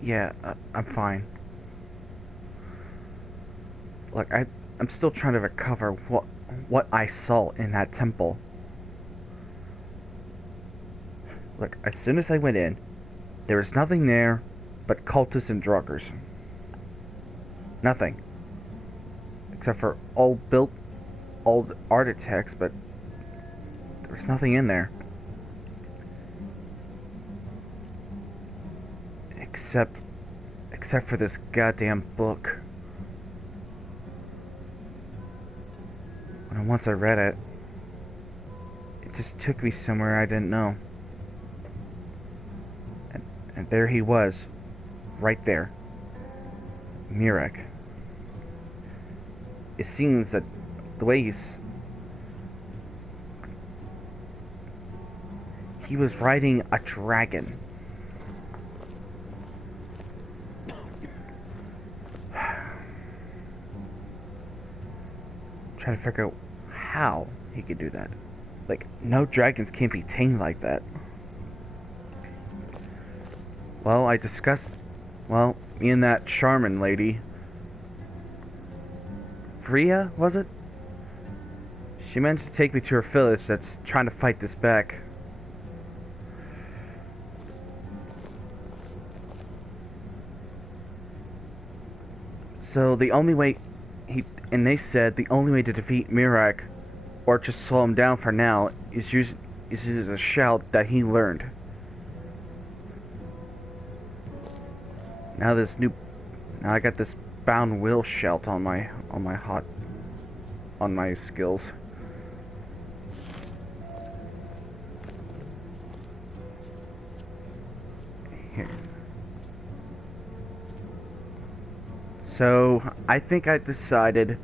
Yeah, I'm fine. Look, I'm still trying to recover what I saw in that temple. Look, as soon as I went in, there was nothing there but cultists and druggers. Nothing. Except for old artifacts, but there was nothing in there. Except for this goddamn book. And once I read it, it just took me somewhere I didn't know. And there he was, right there. Miraak. It seems that the way he was riding a dragon. Trying to figure out how he could do that. Like, no dragons can't be tamed like that. Well, me and that Charmin lady, Freya, was it? She managed to take me to her village that's trying to fight this back. So the only way they said the only way to defeat Miraak, or just slow him down for now, is use a shout that he learned. Now I got this bound will shout on my skills. Here. So I think I decided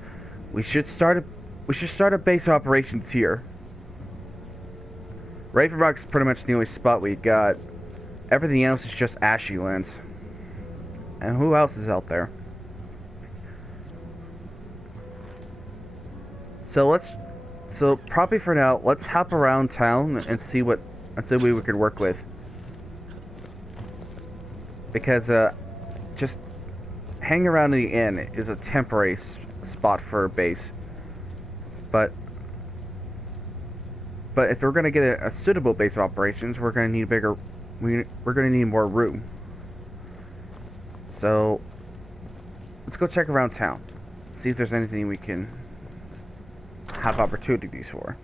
we should start a base of operations here. Ravenrock's pretty much the only spot we got. Everything else is just ashy lands. And who else is out there? So probably for now, let's hop around town and see what we could work with. Because just hanging around in the inn is a temporary spot for a base. But if we're gonna get a suitable base of operations, we're gonna need we're gonna need more room. So let's go check around town, see if there's anything we can have opportunities for.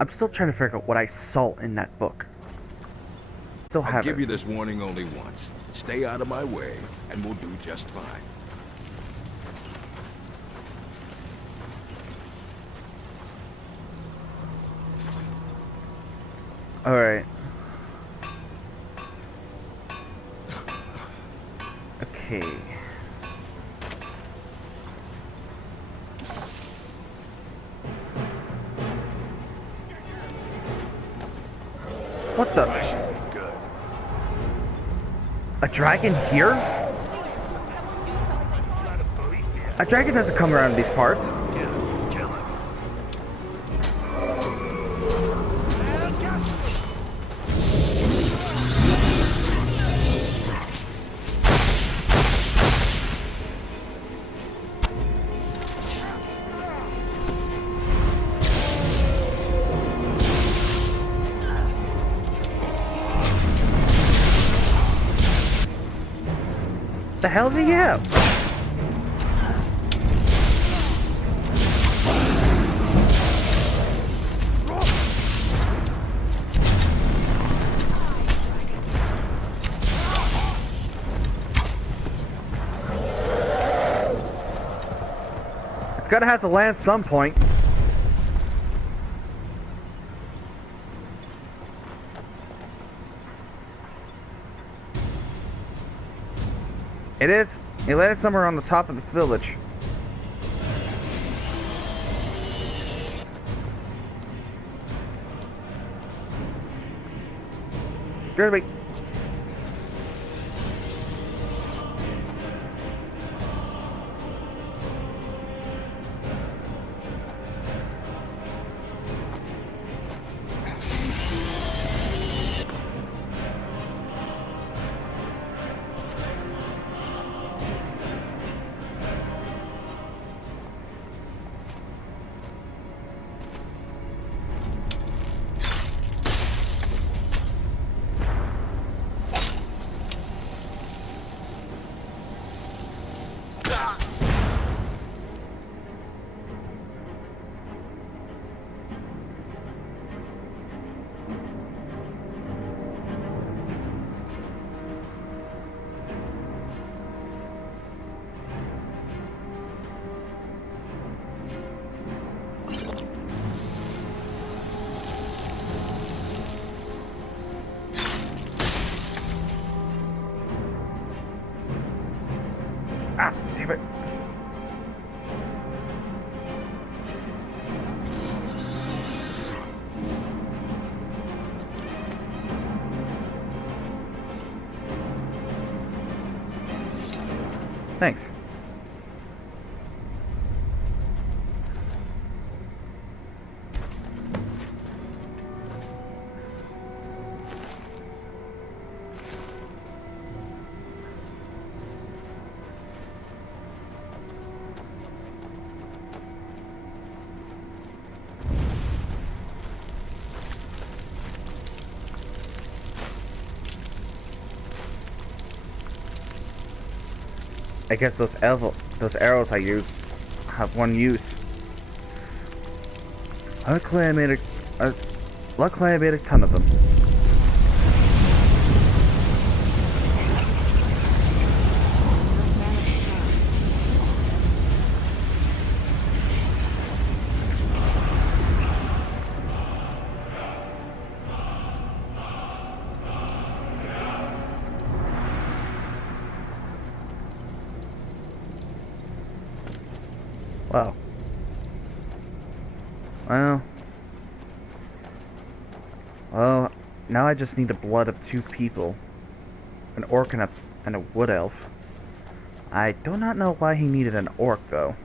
I'm still trying to figure out what I saw in that book. I'll give you this warning only once. Stay out of my way, and we'll do just fine. Alright. Okay. What the? A dragon here? A dragon doesn't come around these parts. The hell do you have? It's gotta have to land some point. It is. It landed somewhere on the top of this village. Good. Thanks. I guess those arrows I use have one use. Luckily I made a ton of them. Wow. Well, now I just need the blood of 2 people. An orc and a wood elf. I do not know why he needed an orc, though.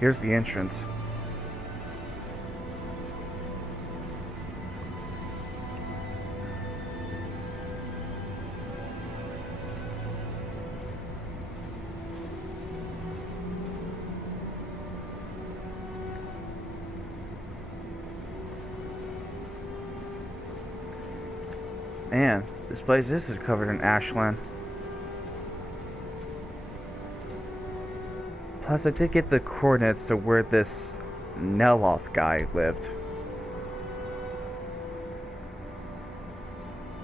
Here's the entrance. Man, this place is covered in ashland. Plus, I did get the coordinates to where this Neloth guy lived.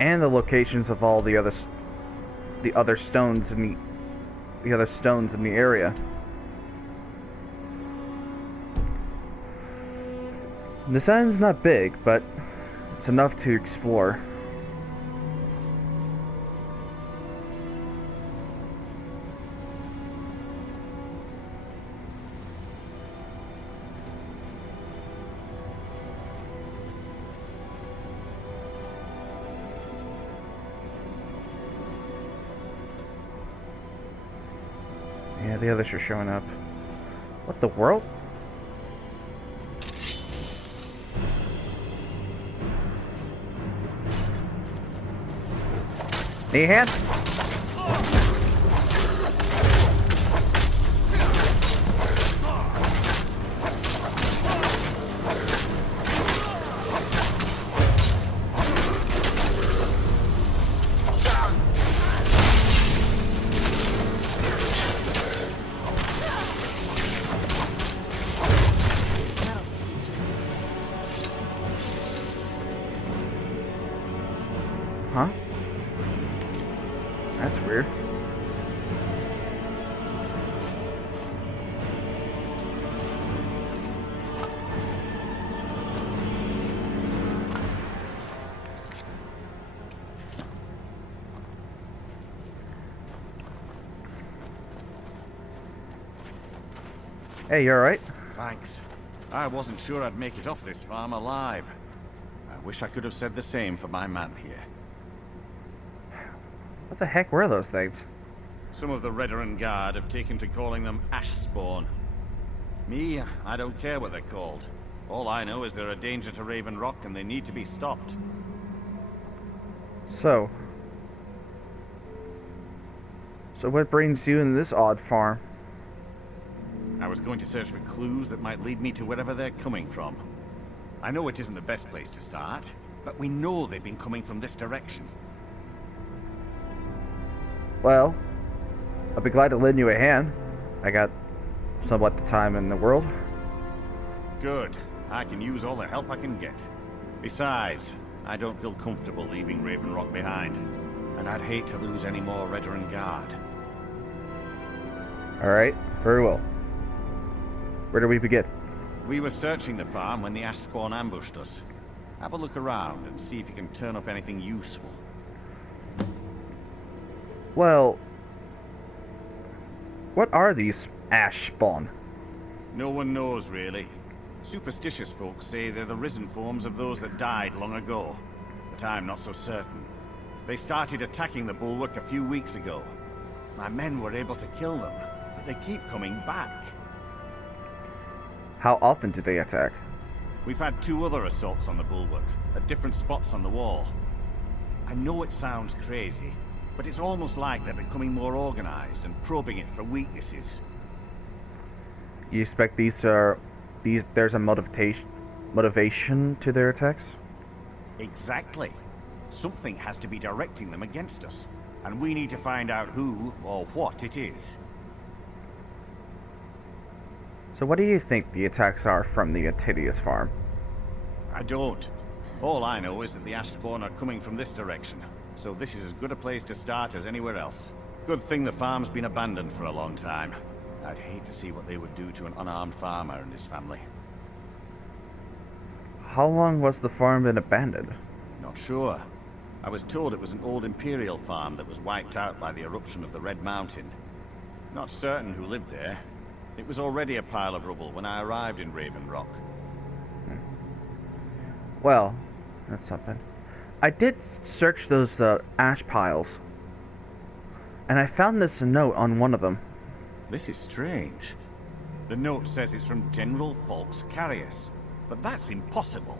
And the locations of all the other stones in the area. This island's not big, but it's enough to explore. Yeah, the others are showing up. What the world? Need a hand? Huh? That's weird. Hey, you alright? Thanks. I wasn't sure I'd make it off this farm alive. I wish I could have said the same for my man here. What the heck were those things? Some of the Dawnguard have taken to calling them ash spawn. Me, I don't care what they're called. All I know is they're a danger to Raven Rock and they need to be stopped. So what brings you in this odd farm? I was going to search for clues that might lead me to wherever they're coming from. I know it isn't the best place to start, but we know they've been coming from this direction. Well, I'll be glad to lend you a hand. I got somewhat the time in the world. Good. I can use all the help I can get. Besides, I don't feel comfortable leaving Raven Rock behind. And I'd hate to lose any more Dawnguard. Alright, very well. Where do we begin? We were searching the farm when the ash spawn ambushed us. Have a look around and see if you can turn up anything useful. Well, what are these ash spawn? No one knows, really. Superstitious folks say they're the risen forms of those that died long ago, but I'm not so certain. They started attacking the bulwark a few weeks ago. My men were able to kill them, but they keep coming back. How often do they attack? We've had 2 other assaults on the bulwark, at different spots on the wall. I know it sounds crazy, but it's almost like they're becoming more organized and probing it for weaknesses. You expect there's a motivation to their attacks? Exactly. Something has to be directing them against us, and we need to find out who or what it is. So what do you think the attacks are from the Atidius farm? I don't. All I know is that the ash spawn are coming from this direction, so this is as good a place to start as anywhere else. Good thing the farm's been abandoned for a long time. I'd hate to see what they would do to an unarmed farmer and his family. How long was the farm been abandoned? Not sure. I was told it was an old Imperial farm that was wiped out by the eruption of the Red Mountain. Not certain who lived there. It was already a pile of rubble when I arrived in Raven Rock. Well, that's something. I did search those ash piles, and I found this note on one of them. This is strange. The note says it's from General Folks Carius, but that's impossible.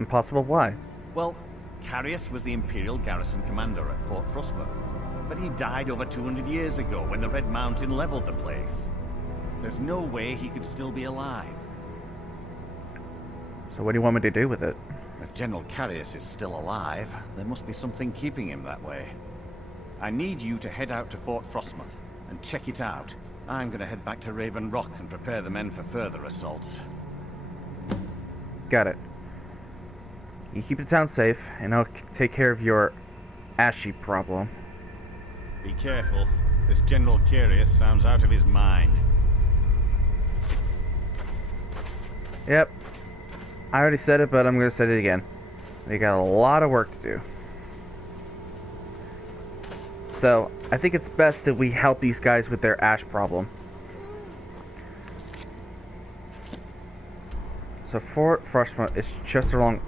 Impossible? Why? Well, Carius was the Imperial garrison commander at Fort Frostmoth, but he died over 200 years ago when the Red Mountain leveled the place. There's no way he could still be alive. So what do you want me to do with it? If General Carius is still alive, there must be something keeping him that way. I need you to head out to Fort Frostmoth and check it out. I'm gonna head back to Raven Rock and prepare the men for further assaults. Got it. You keep the town safe, and I'll take care of your ashy problem. Be careful. This General Carius sounds out of his mind. Yep. I already said it, but I'm going to say it again. We got a lot of work to do. So, I think it's best that we help these guys with their ash problem. So, Fort Frostmoth is just along...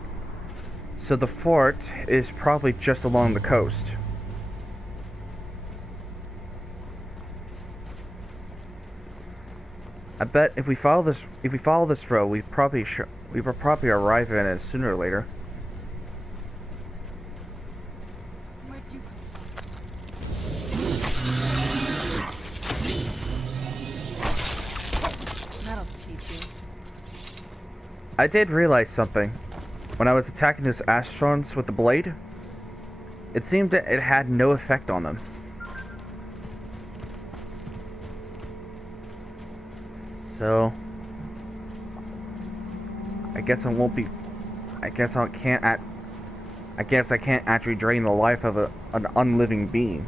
So, the fort is probably just along the coast. I bet if we follow this road, we will probably arrive in it sooner or later. Where'd you come from? That'll teach you. I did realize something. When I was attacking those Astrons with the blade, it seemed that it had no effect on them. So, I guess I won't be. I guess I can't actually drain the life of an unliving being.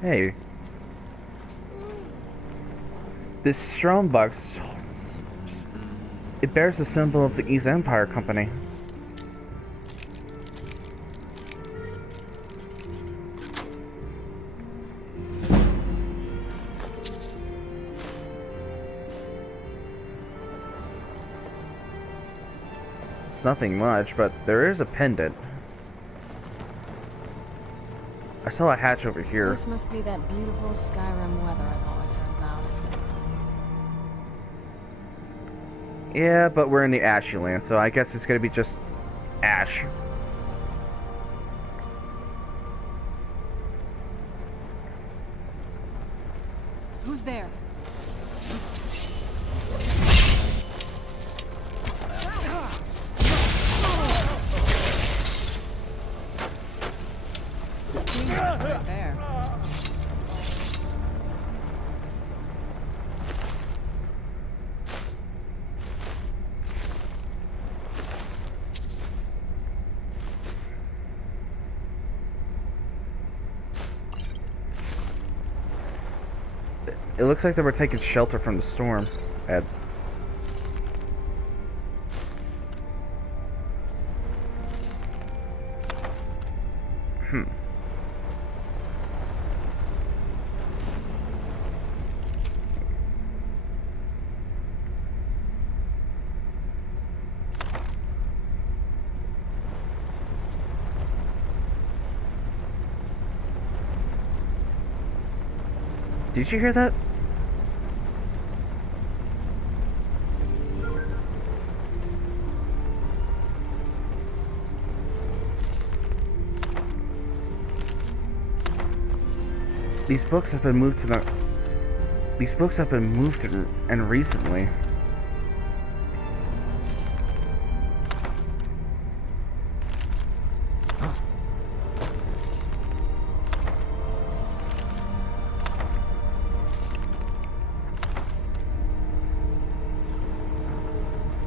Hey. This strong box, it bears the symbol of the East Empire Company. It's nothing much, but there is a pendant. I saw a hatch over here. This must be that beautiful Skyrim weather I've always heard about. Yeah, but we're in the Ashy Land, so I guess it's gonna be just Ash. Who's there? Right there. It looks like they were taking shelter from the storm, Ed. Did you hear that? These books have been moved to the... These books have been moved and recently.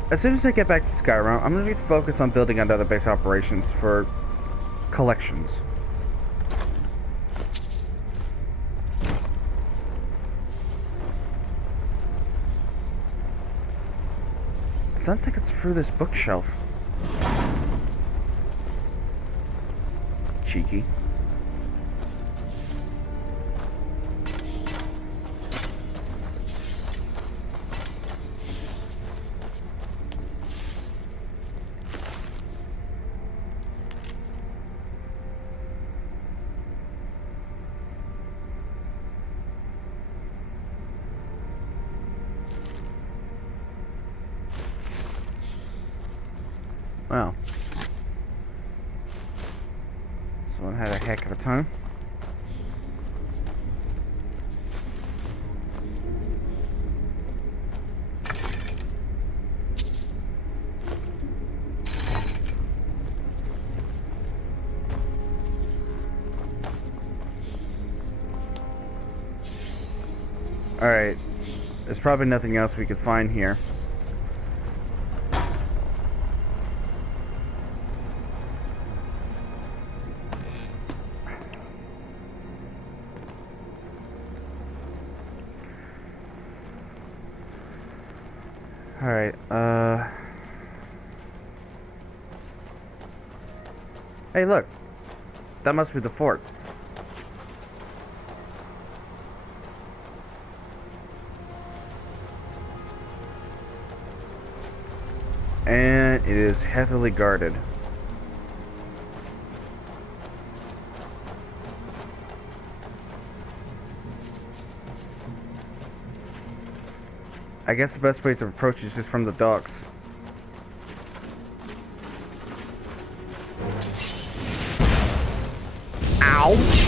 As soon as I get back to Skyrim, I'm going to focus on building another base operations for collections. It sounds like it's through this bookshelf. Cheeky. Wow. Someone had a heck of a time. Alright. There's probably nothing else we could find here. Alright, Hey, look. That must be the fort. And it is heavily guarded. I guess the best way to approach is just from the docks. Ow!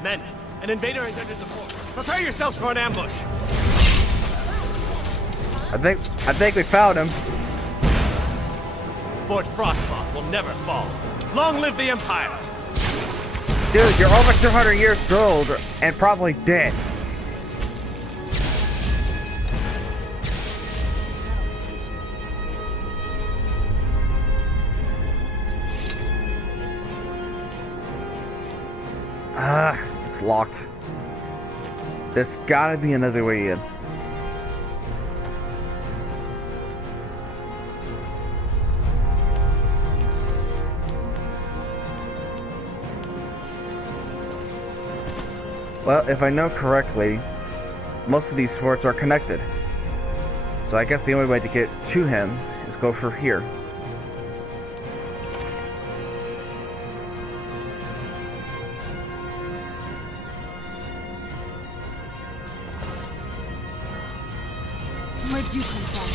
Men, An invader has entered the fort. Prepare yourselves for an ambush. I think we found him. Fort Frostmoth will never fall. Long live the Empire! Dude, you're over 200 years old and probably dead. It's locked. There's gotta be another way in. Well, if I know correctly, most of these forts are connected. So I guess the only way to get to him is go through here. Where'd you come from?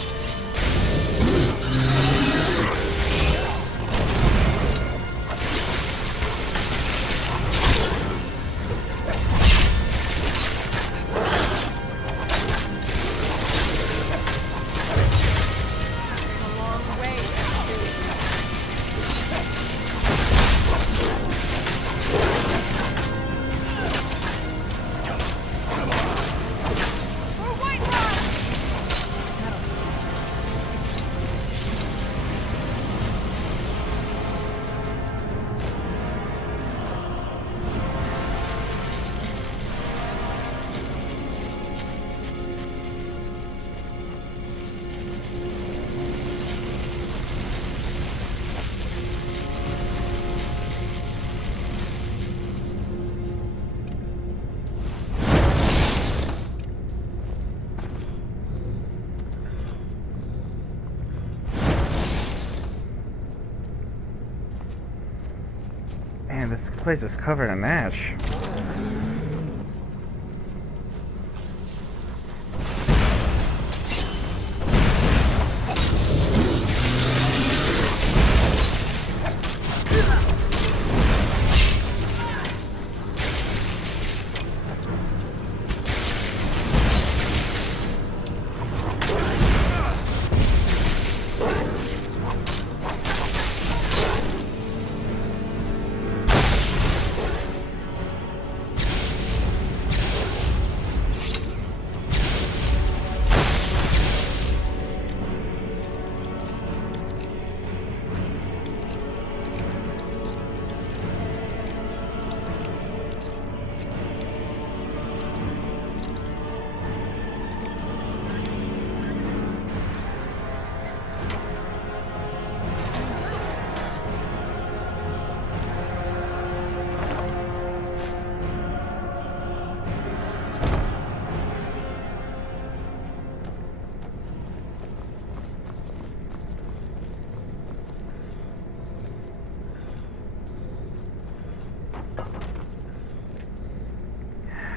Man, this place is covered in ash.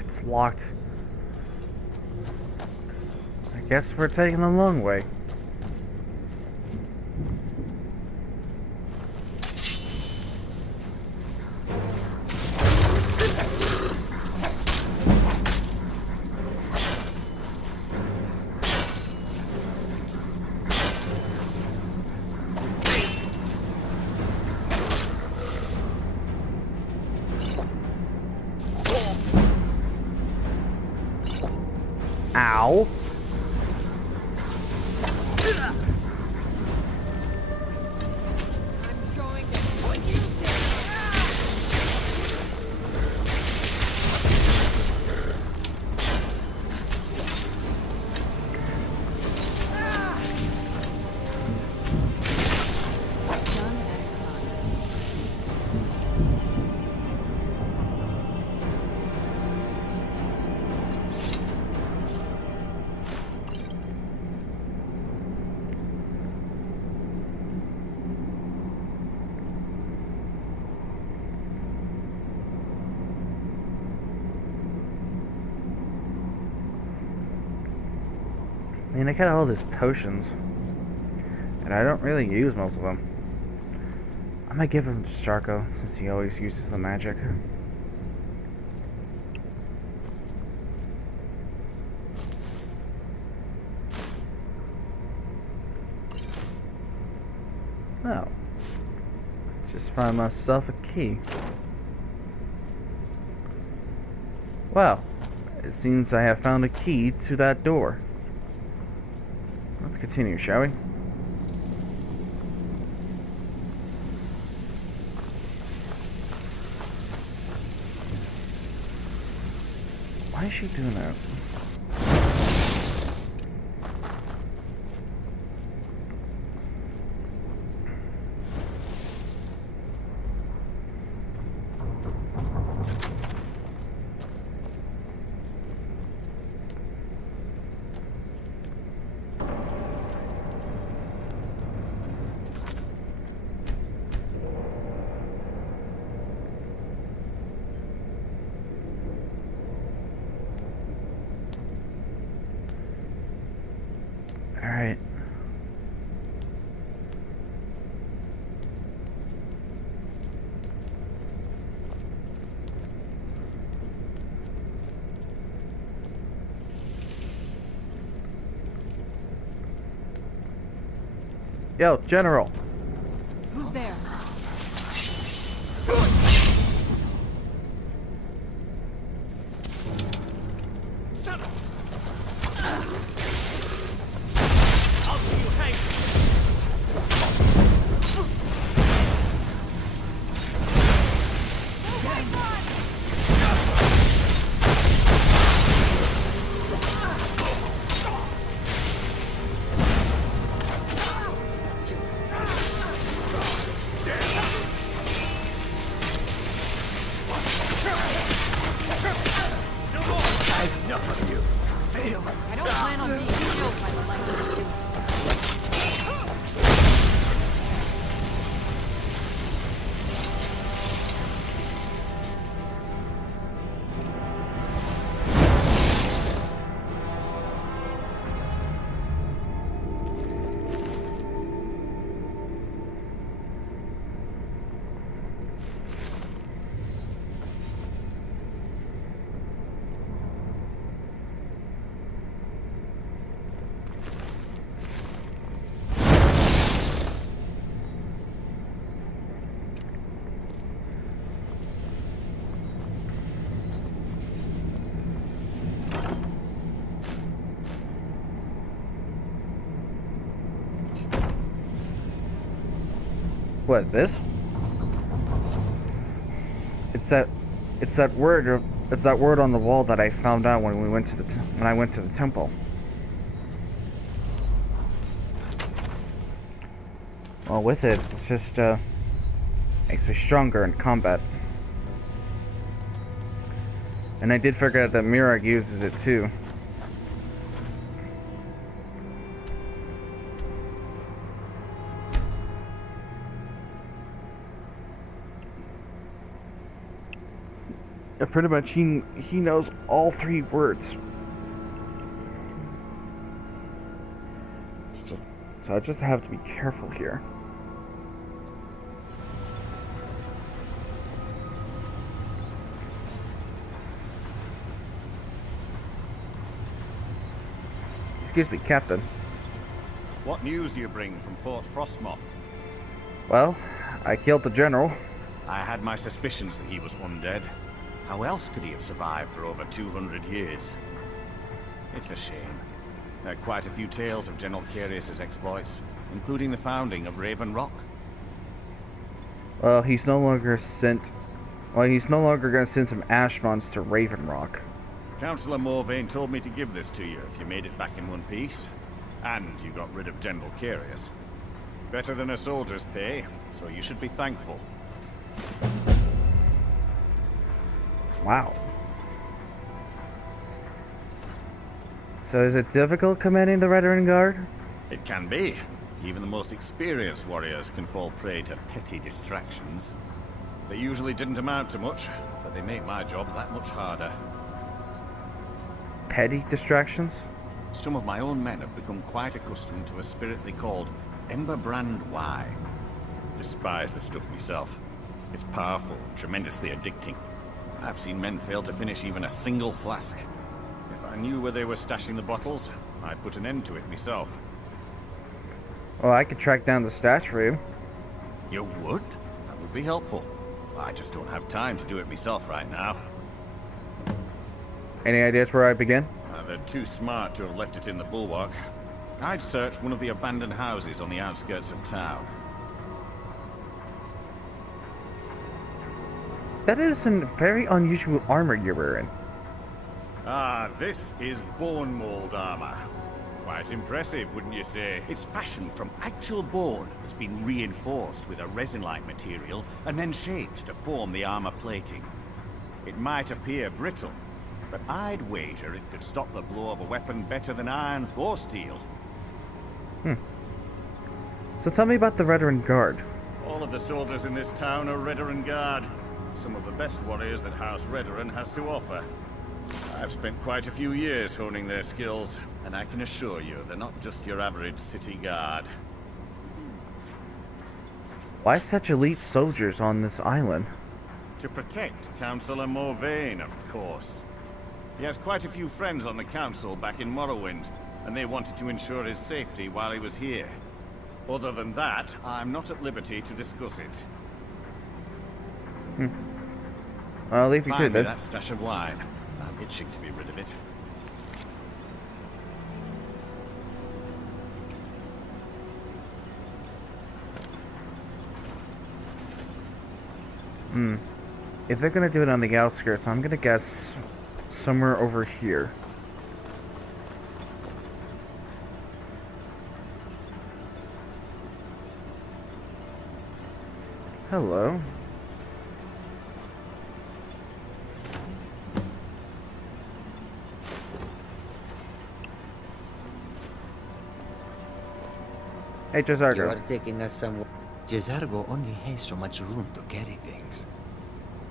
It's locked. I guess we're taking the long way. Ow. I mean, I got all these potions, and I don't really use most of them. I might give them to Sharko, since he always uses the magic. Oh. Just found myself a key. Well, it seems I have found a key to that door. Let's continue, shall we? Why is she doing that? Alright. Yo, General. Who's there? I don't plan on being killed by the likes of you. What, this? It's that word on the wall that I found out when I went to the temple. Well, with it, it's just makes me stronger in combat. And I did figure out that Miraak uses it too. Pretty much, he knows all three words. So I just have to be careful here. Excuse me, Captain. What news do you bring from Fort Frostmoth? Well, I killed the general. I had my suspicions that he was undead. How else could he have survived for over 200 years? It's a shame. There are quite a few tales of General Carius's exploits, including the founding of Raven Rock. Well, he's no longer going to send some Ashmons to Raven Rock. Councillor Morvain told me to give this to you if you made it back in one piece. And you got rid of General Carius. Better than a soldier's pay, so you should be thankful. Wow. So is it difficult commanding the Dawnguard? It can be. Even the most experienced warriors can fall prey to petty distractions. They usually didn't amount to much, but they make my job that much harder. Petty distractions? Some of my own men have become quite accustomed to a spirit they called Emberbrand wine. Despise the stuff myself. It's powerful, tremendously addicting. I've seen men fail to finish even a single flask. If I knew where they were stashing the bottles, I'd put an end to it myself. Well, I could track down the stash for you. You would? That would be helpful. I just don't have time to do it myself right now. Any ideas where I begin? They're too smart to have left it in the bulwark. I'd search one of the abandoned houses on the outskirts of town. That is a very unusual armor you're wearing. Ah, this is bone mold armor. Quite impressive, wouldn't you say? It's fashioned from actual bone that's been reinforced with a resin-like material and then shaped to form the armor plating. It might appear brittle, but I'd wager it could stop the blow of a weapon better than iron or steel. So tell me about the Dawnguard. All of the soldiers in this town are Dawnguard. Some of the best warriors that House Daedric has to offer. I've spent quite a few years honing their skills, and I can assure you they're not just your average city guard. Why such elite soldiers on this island? To protect Councillor Morvain, of course. He has quite a few friends on the council back in Morrowind, and they wanted to ensure his safety while he was here. Other than that, I'm not at liberty to discuss it. I'll leave you to Find me it. that stash of wine. I'm itching to be rid of it. If they're gonna do it on the outskirts, I'm gonna guess somewhere over here. Hello. Hey, You Azrael. are taking us somewhere. Jezargo only has so much room to carry things.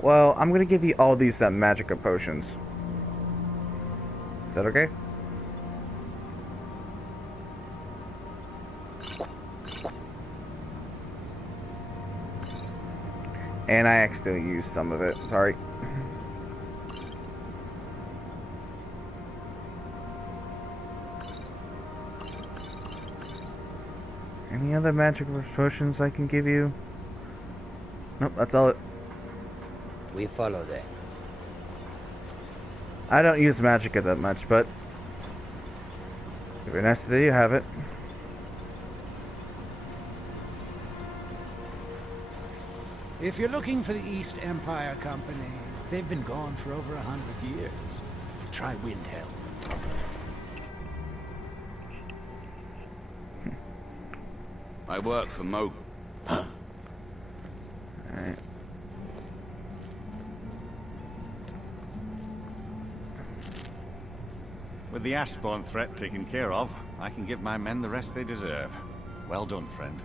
Well, I'm gonna give you all these magica potions. Is that okay? And I accidentally used some of it. Sorry. Any other magic potions I can give you? Nope, that's all it. We follow them. I don't use magic that much, but if you're nice to do, you have it. If you're looking for the East Empire Company, they've been gone for over 100 years. Try Windhelm. I work for Mo. Alright. With the Ashbourne threat taken care of, I can give my men the rest they deserve. Well done, friend.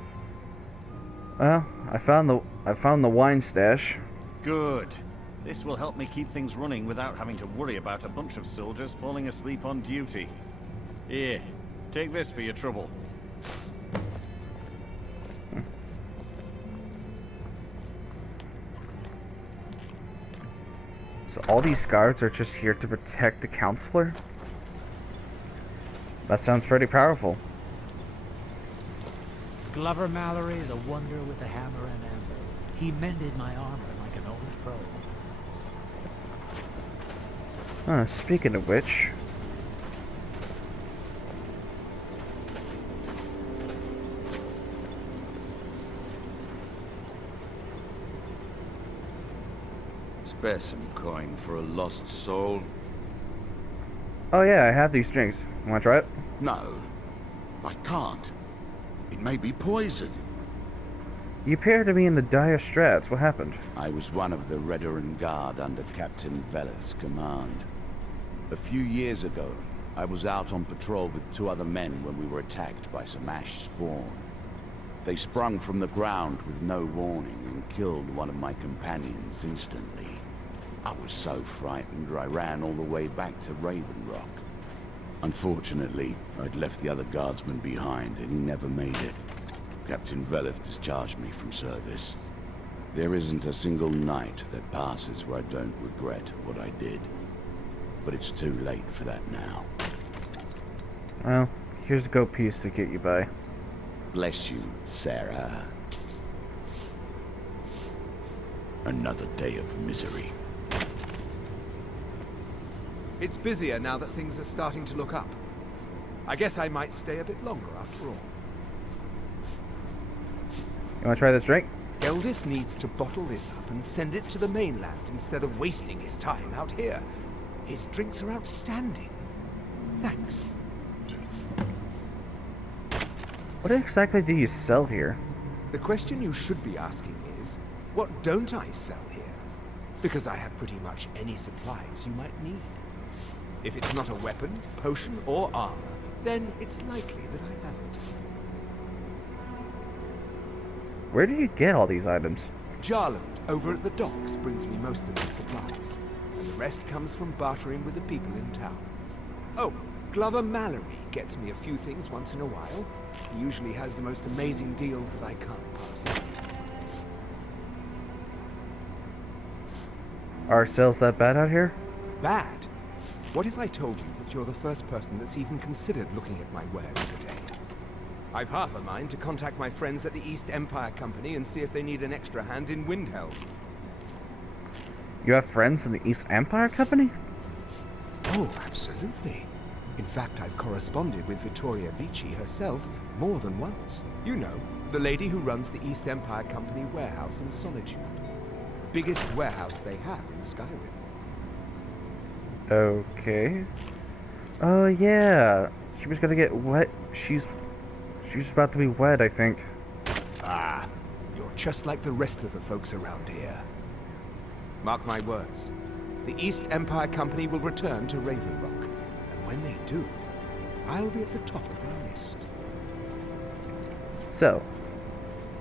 Well, I found the wine stash. Good. This will help me keep things running without having to worry about a bunch of soldiers falling asleep on duty. Here, take this for your trouble. So all these guards are just here to protect the counselor? That sounds pretty powerful. Glover Mallory is a wonder with a hammer and anvil. He mended my armor like an old pro. Speaking of which... Spare some coin for a lost soul. Oh yeah, I have these drinks. Wanna try it? No, I can't. It may be poison. You appear to be in the dire straits. What happened? I was one of the Dawnguard under Captain Veleth's command. A few years ago, I was out on patrol with 2 other men when we were attacked by some ash spawn. They sprung from the ground with no warning and killed one of my companions instantly. I was so frightened I ran all the way back to Raven Rock. Unfortunately, I'd left the other guardsmen behind and he never made it. Captain Veleth discharged me from service. There isn't a single night that passes where I don't regret what I did. But it's too late for that now. Well, here's a gold piece to get you by. Bless you, Sarah. Another day of misery. It's busier now that things are starting to look up. I guess I might stay a bit longer after all. You wanna try this drink? Eldest needs to bottle this up and send it to the mainland instead of wasting his time out here. His drinks are outstanding. Thanks. What exactly do you sell here? The question you should be asking is, what don't I sell here? Because I have pretty much any supplies you might need. If it's not a weapon, potion, or armor, then it's likely that I haven't. Where do you get all these items? Jarland, over at the docks, brings me most of the supplies. And the rest comes from bartering with the people in town. Oh, Glover Mallory gets me a few things once in a while. He usually has the most amazing deals that I can't pass up. Are sales that bad out here? Bad? What if I told you that you're the first person that's even considered looking at my wares today? I've half a mind to contact my friends at the East Empire Company and see if they need an extra hand in Windhelm. You have friends in the East Empire Company? Oh, absolutely. In fact, I've corresponded with Vittoria Vici herself more than once. You know, the lady who runs the East Empire Company warehouse in Solitude. The biggest warehouse they have in Skyrim. Okay. Oh yeah. She was gonna get wet. She's about to be wet, I think. Ah, you're just like the rest of the folks around here. Mark my words. The East Empire Company will return to Raven Rock. And when they do, I'll be at the top of their list. So,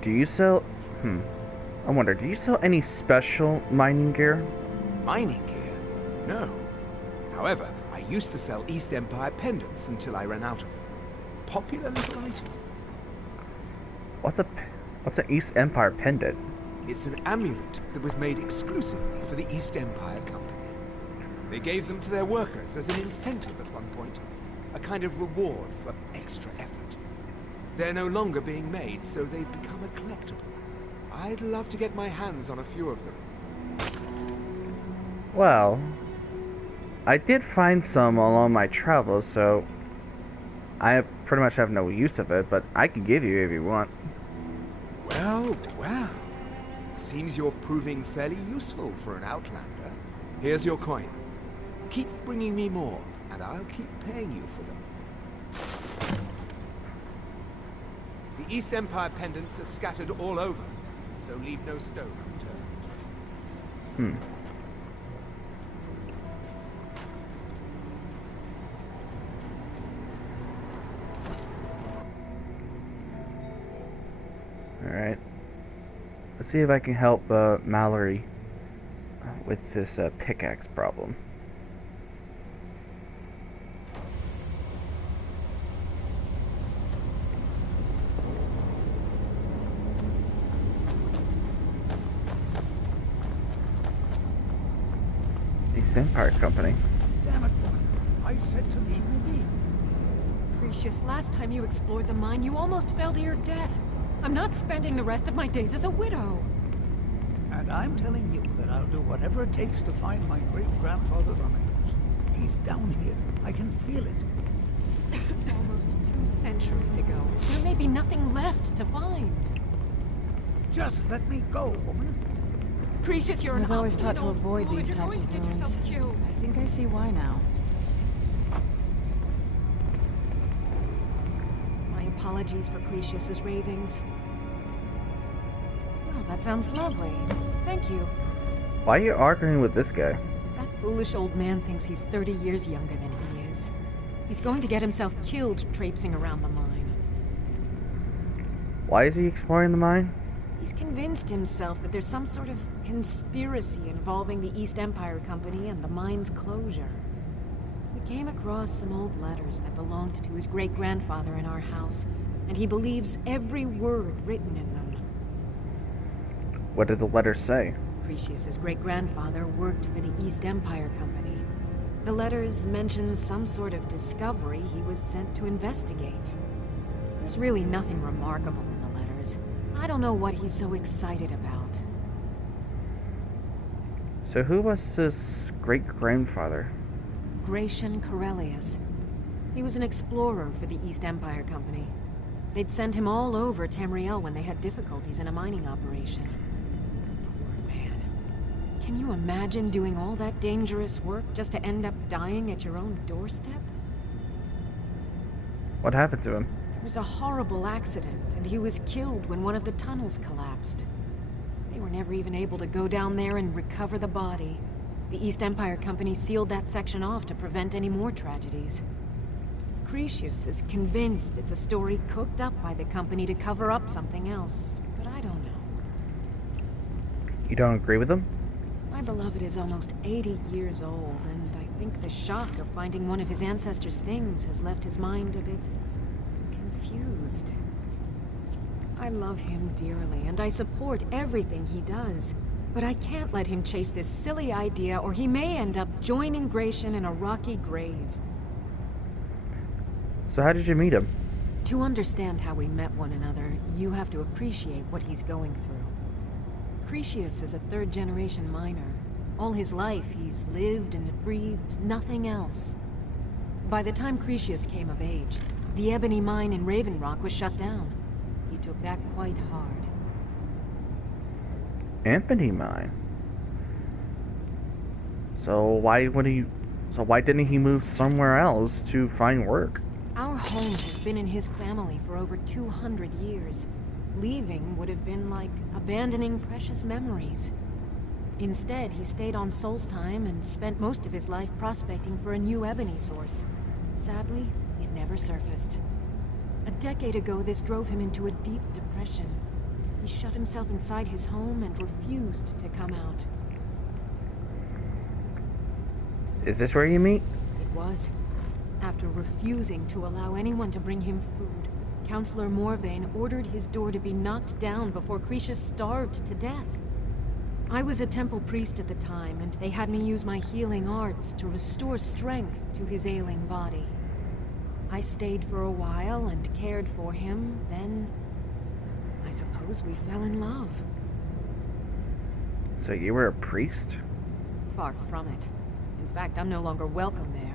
do you sell... I wonder, do you sell any special mining gear? Mining gear? No. However, I used to sell East Empire pendants until I ran out of them. Popular little item. What's an East Empire pendant? It's an amulet that was made exclusively for the East Empire Company. They gave them to their workers as an incentive at one point. A kind of reward for extra effort. They're no longer being made, so they've become a collectible. I'd love to get my hands on a few of them. Well, I did find some along my travels, so I pretty much have no use of it, but I can give you if you want. Well, well. Seems you're proving fairly useful for an Outlander. Here's your coin. Keep bringing me more, and I'll keep paying you for them. The East Empire pendants are scattered all over, so leave no stone unturned. Alright. Let's see if I can help Mallory with this pickaxe problem. East Empire Company. Damn it, woman. I said to leave me be. Precious, last time you explored the mine, you almost fell to your death. I'm not spending the rest of my days as a widow. And I'm telling you that I'll do whatever it takes to find my great-grandfather's remains. He's down here. I can feel it. It's almost 2 centuries ago. There may be nothing left to find. Just let me go, woman. Precious, you're I was an always taught to obstinate avoid fool, these and you're types going of to get ruins. yourself killed. I think I see why now. My apologies for Cretius's ravings. Well, that sounds lovely. Thank you. Why are you arguing with this guy? That foolish old man thinks he's 30 years younger than he is. He's going to get himself killed traipsing around the mine. Why is he exploring the mine? He's convinced himself that there's some sort of conspiracy involving the East Empire Company and the mine's closure. We came across some old letters that belonged to his great-grandfather in our house, and he believes every word written in them. What did the letters say? Cretius's great-grandfather worked for the East Empire Company. The letters mention some sort of discovery he was sent to investigate. There's really nothing remarkable in the letters. I don't know what he's so excited about. So who was this great-grandfather? Gratian Corellius. He was an explorer for the East Empire Company. They'd send him all over Tamriel when they had difficulties in a mining operation. Poor man. Can you imagine doing all that dangerous work just to end up dying at your own doorstep? What happened to him? There was a horrible accident, and he was killed when one of the tunnels collapsed. They were never even able to go down there and recover the body. The East Empire Company sealed that section off to prevent any more tragedies. Cretius is convinced it's a story cooked up by the company to cover up something else, but I don't know. You don't agree with him? My beloved is almost 80 years old, and I think the shock of finding one of his ancestors' things has left his mind a bit confused. I love him dearly, and I support everything he does. But I can't let him chase this silly idea, or he may end up joining Gratian in a rocky grave. So how did you meet him? To understand how we met one another, you have to appreciate what he's going through. Cretius is a third-generation miner. All his life, he's lived and breathed nothing else. By the time Cretius came of age, the ebony mine in Raven Rock was shut down. He took that quite hard. Ebony mine. So why didn't he move somewhere else to find work? Our home has been in his family for over 200 years. Leaving would have been like abandoning precious memories. Instead, he stayed on Solstheim and spent most of his life prospecting for a new ebony source. Sadly, it never surfaced. A decade ago, this drove him into a deep depression. He shut himself inside his home and refused to come out. Is this where you meet? It was. After refusing to allow anyone to bring him food, Counselor Morvain ordered his door to be knocked down before Cretius starved to death. I was a temple priest at the time, and they had me use my healing arts to restore strength to his ailing body. I stayed for a while and cared for him, then I suppose we fell in love. So you were a priest? Far from it. In fact, I'm no longer welcome there.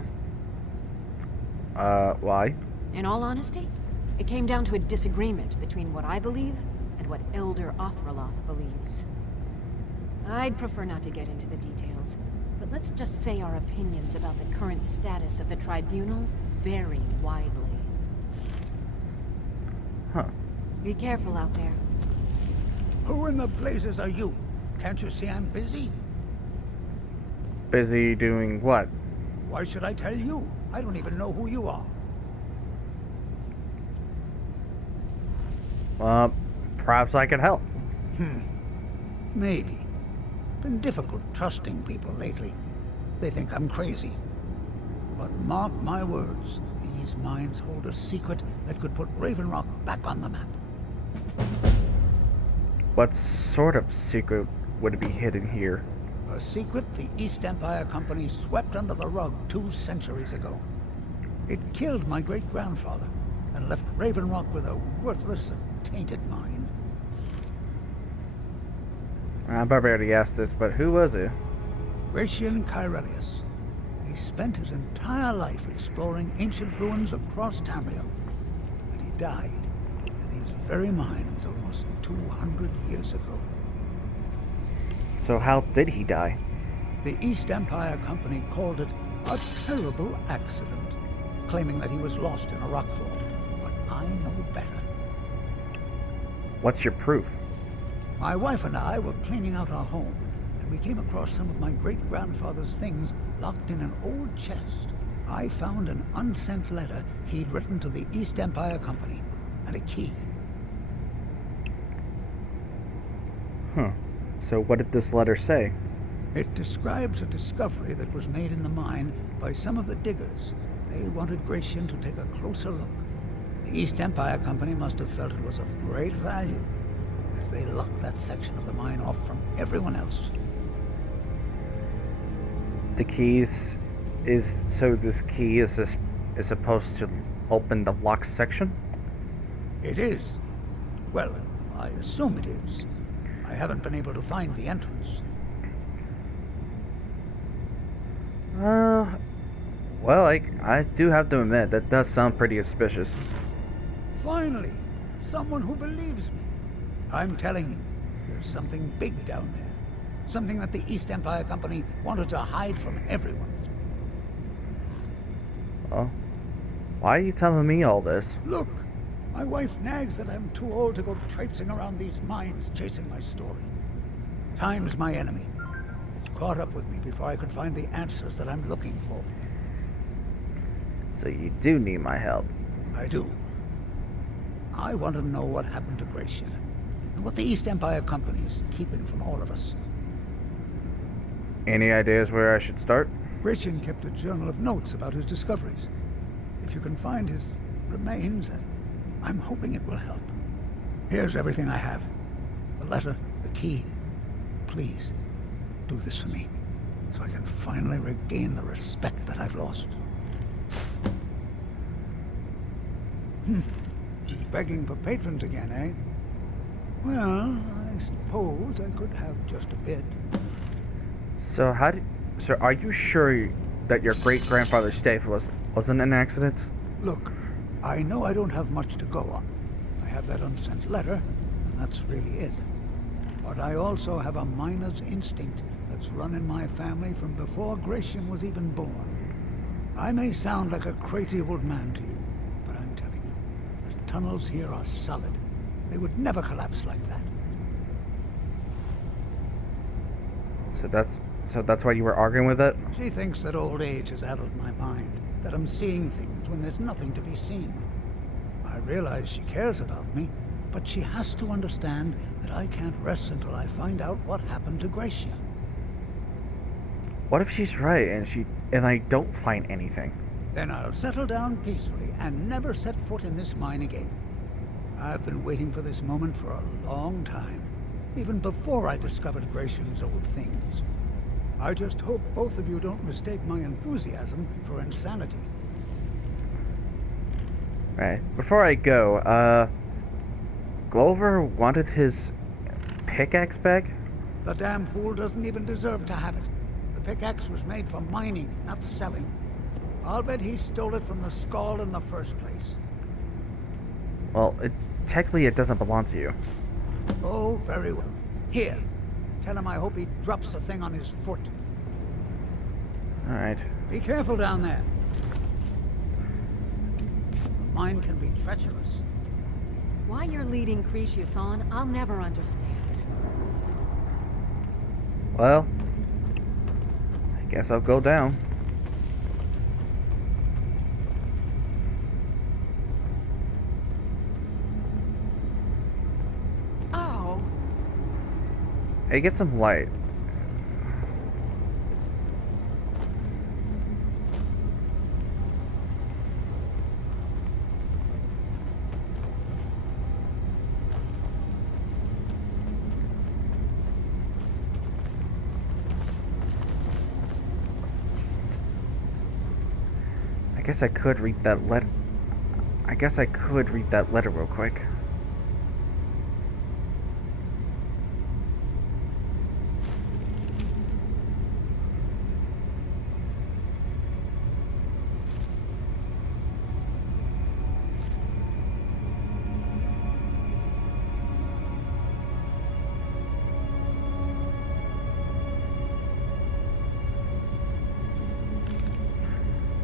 Why? In all honesty, it came down to a disagreement between what I believe and what Elder Othraloth believes. I'd prefer not to get into the details, but let's just say our opinions about the current status of the tribunal vary widely. Huh. Be careful out there. Who in the blazes are you? Can't you see I'm busy? Busy doing what? Why should I tell you? I don't even know who you are. Perhaps I could help. Maybe. Been difficult trusting people lately. They think I'm crazy. But mark my words, these mines hold a secret that could put Raven Rock back on the map. What sort of secret would be hidden here? A secret the East Empire Company swept under the rug 2 centuries ago. It killed my great-grandfather and left Raven Rock with a worthless and tainted mine. I probably already asked this, but who was it? Gratian Corellius. He spent his entire life exploring ancient ruins across Tamriel. And he died in these very mines almost 200 years ago. So how did he die? The East Empire Company called it a terrible accident, claiming that he was lost in a rockfall. But I know better. What's your proof? My wife and I were cleaning out our home, and we came across some of my great-grandfather's things locked in an old chest. I found an unsent letter he'd written to the East Empire Company, and a key. Huh. So what did this letter say? It describes a discovery that was made in the mine by some of the diggers. They wanted Gratian to take a closer look. The East Empire Company must have felt it was of great value, as they locked that section of the mine off from everyone else. The keys is so this key is supposed to open the locked section? It is. Well, I assume it is. I haven't been able to find the entrance. Well, I do have to admit, that does sound pretty suspicious. Finally, someone who believes me. I'm telling you, there's something big down there. Something that the East Empire Company wanted to hide from everyone. Well, why are you telling me all this? Look, my wife nags that I'm too old to go traipsing around these mines chasing my story. Time's my enemy. It's caught up with me before I could find the answers that I'm looking for. So you do need my help. I do. I want to know what happened to Gracia, and what the East Empire Company is keeping from all of us. Any ideas where I should start? Gracian kept a journal of notes about his discoveries. If you can find his remains, I'm hoping it will help. Here's everything I have. The letter, the key. Please, do this for me, so I can finally regain the respect that I've lost. Begging for patrons again, eh? Well, I suppose I could have just a bit. So are you sure that your great-grandfather's death wasn't an accident? Look, I know I don't have much to go on. I have that unsent letter, and that's really it. But I also have a miner's instinct that's run in my family from before Gracian was even born. I may sound like a crazy old man to you, but I'm telling you, the tunnels here are solid. They would never collapse like that. So that's why you were arguing with it? She thinks that old age has addled my mind, that I'm seeing things when there's nothing to be seen. I realize she cares about me, but she has to understand that I can't rest until I find out what happened to Gracia. What if she's right and I don't find anything? Then I'll settle down peacefully and never set foot in this mine again. I've been waiting for this moment for a long time, even before I discovered Gracian's old things. I just hope both of you don't mistake my enthusiasm for insanity. Right. Before I go, Glover wanted his pickaxe back? The damn fool doesn't even deserve to have it. The pickaxe was made for mining, not selling. I'll bet he stole it from the Skull in the first place. Well, technically it doesn't belong to you. Oh, very well. Here. Tell him I hope he drops the thing on his foot. Alright. Be careful down there. The mine can be treacherous. Why you're leading Cretius on, I'll never understand. Well, I guess I'll go down. Oh. Hey, get some light. I guess I could read that letter. I guess I could read that letter real quick.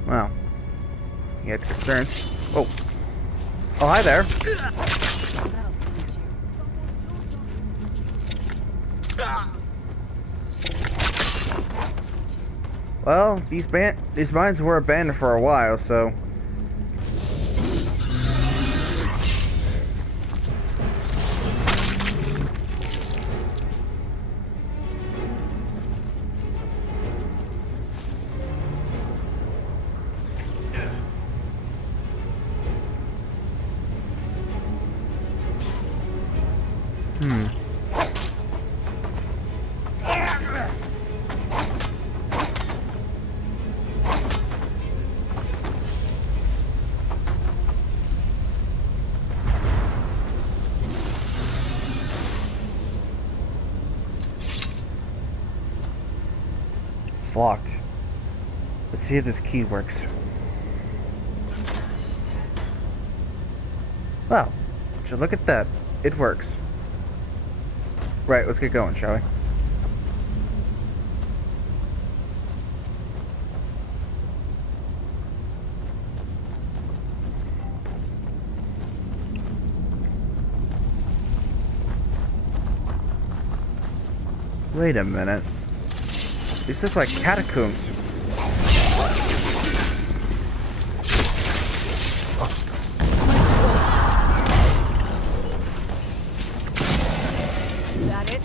Wow. You had concerns. Oh. Oh, hi there. Well, these mines were abandoned for a while, so... It's locked. Let's see if this key works. Wow. So look at that. It works. Right, let's get going, shall we? Wait a minute. This is like catacombs. Is that it?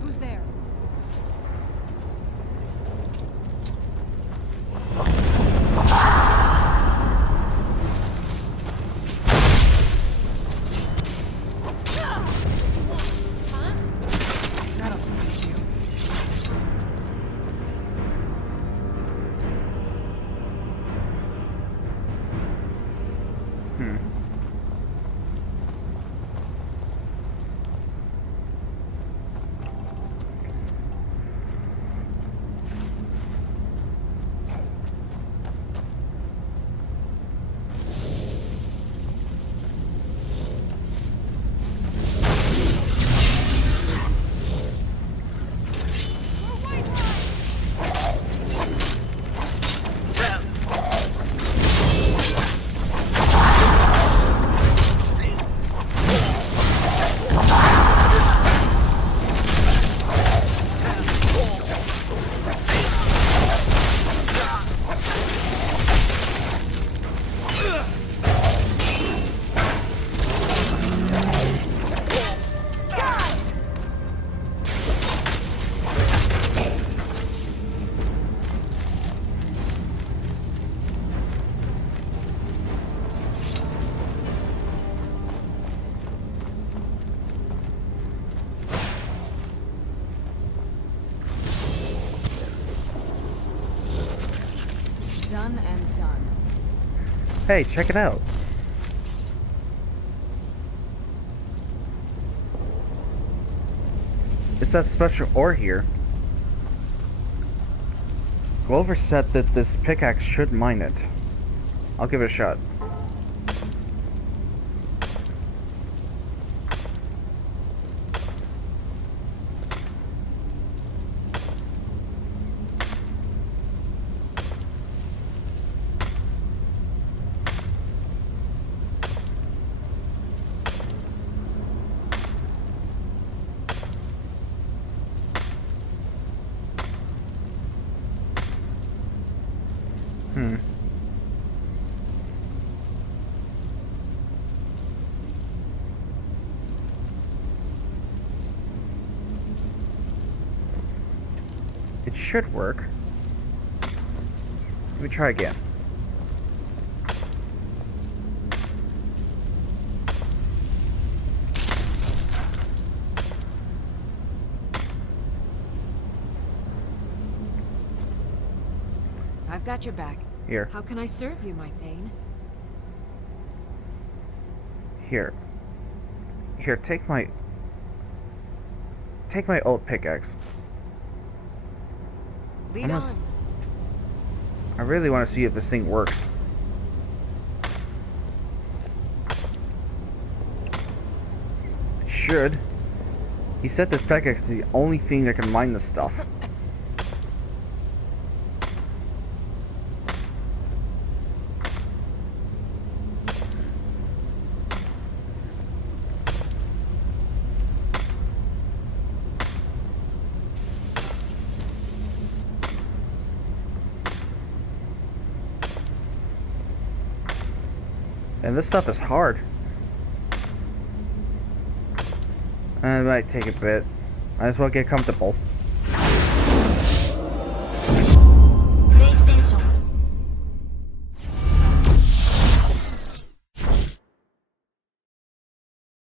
Who's there? That'll teach you. Done and done. Hey, check it out. It's that special ore here. Glover said that this pickaxe should mine it. I'll give it a shot. It should work. Let me try again. I've got your back. Here. How can I serve you, my Thane? Here. Here, take my old pickaxe. Lead on. I really want to see if this thing works. It should. He said this pickaxe is the only thing that can mine this stuff. And this stuff is hard. It might take a bit. Might as well get comfortable.